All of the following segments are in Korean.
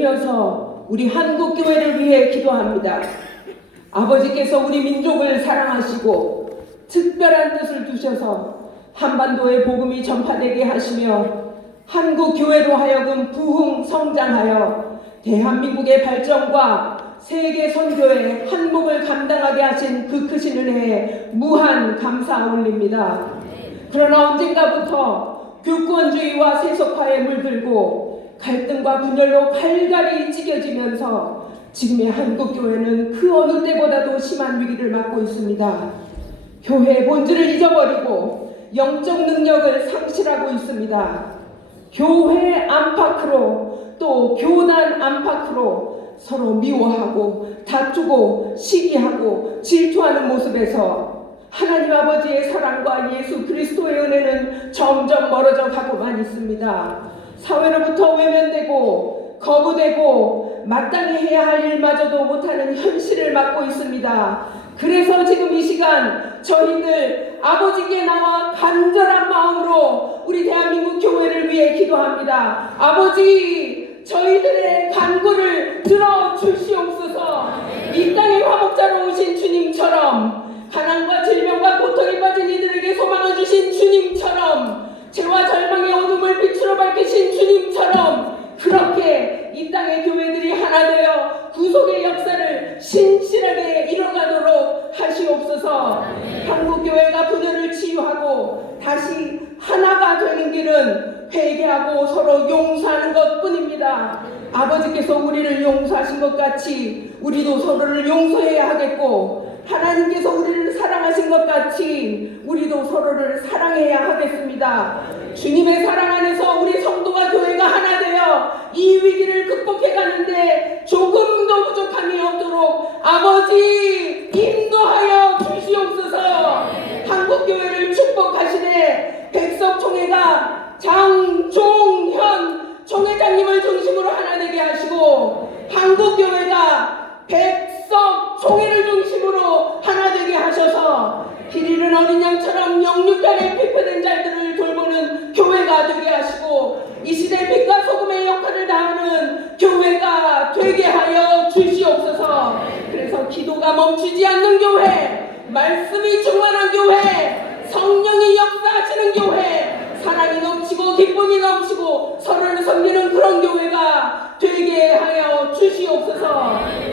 이어서 우리 한국 교회를 위해 기도합니다. 아버지께서 우리 민족을 사랑하시고 특별한 뜻을 두셔서 한반도의 복음이 전파되게 하시며 한국 교회로 하여금 부흥 성장하여 대한민국의 발전과 세계 선교의 한몫을 감당하게 하신 그 크신 은혜에 무한 감사 올립니다. 그러나 언젠가부터 교권주의와 세속화에 물들고 갈등과 분열로 갈갈이 찢겨지면서 지금의 한국 교회는 그 어느 때보다도 심한 위기를 맞고 있습니다. 교회의 본질을 잊어버리고 영적 능력을 상실하고 있습니다. 교회 안팎으로 또 교단 안팎으로 서로 미워하고 다투고 시기하고 질투하는 모습에서 하나님 아버지의 사랑과 예수 그리스도의 은혜는 점점 멀어져 가고만 있습니다. 사회로부터 외면되고 거부되고 마땅히 해야 할 일마저도 못하는 현실을 맞고 있습니다. 그래서 지금 이 시간 저희들 아버지께 나와 간절한 마음으로 우리 대한민국 교회를 위해 기도합니다. 아버지 저희들의 간구를 들어 주시옵소서. 이 땅의 화목자로 오신 주님처럼 가난과 질병과 고통에 빠진 이들에게 소망을 주신 주님처럼 죄와 절망의 어둠을 빛으로 밝히신 주님처럼 그렇게 이 땅의 교회들이 하나 되어 구속의 역사를 신실하게 이뤄가도록 하시옵소서. 한국 교회가 분열을 치유하고 다시 하나가 되는 길은 회개하고 서로 용서하는 것 뿐입니다. 아버지께서 우리를 용서하신 것 같이 우리도 서로를 용서해야 하겠고 하나님께서 우리를 사랑하신 것 같이 우리도 서로를 사랑해야 하겠습니다. 주님의 사랑 안에서 우리 성도가 교회가 하나 되어 이 위기를 극복해 가는데 조금도 부족함이 없도록 아버지 인도하여 주시옵소서. 한국 교회를 축복하시되 백석 총회가 장종현 총회장님을 중심으로 하나 되게 하시고 한국 교회가 총회를 중심으로 하나 되게 하셔서 길 잃은 어린 양처럼 영육간에 피폐된 자들을 돌보는 교회가 되게 하시고 이 시대 빛과 소금의 역할을 다하는 교회가 되게 하여 주시옵소서. 그래서 기도가 멈추지 않는 교회 말씀이 충만한 교회 성령이 역사하시는 교회 사랑이 넘치고 기쁨이 넘치고 서로를 섬기는 그런 교회가 되게 하여 주시옵소서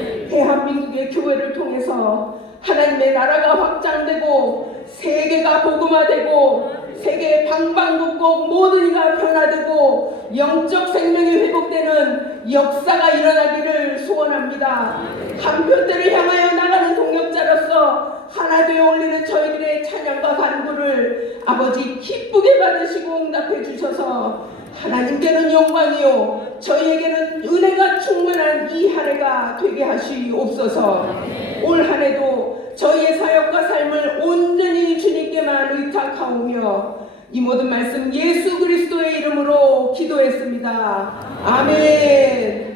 대한민국의 교회를 통해서 하나님의 나라가 확장되고 세계가 복음화되고 세계 방방곡곡 모든 이가 변화되고 영적 생명이 회복되는 역사가 일어나기를 소원합니다. 한 표대를 향하여 나가는 동력자로서 하나 되어 올리는 저희들의 찬양과 간구를 아버지 기쁘게 받으시고 응답해 주셔서 하나님께는 영광이요. 저희에게는 은혜가 충만한 이한 해가 되게 하시옵소서. 올 한 해도 저희의 사역과 삶을 온전히 주님께만 의탁하오며 이 모든 말씀 예수 그리스도의 이름으로 기도했습니다. 아멘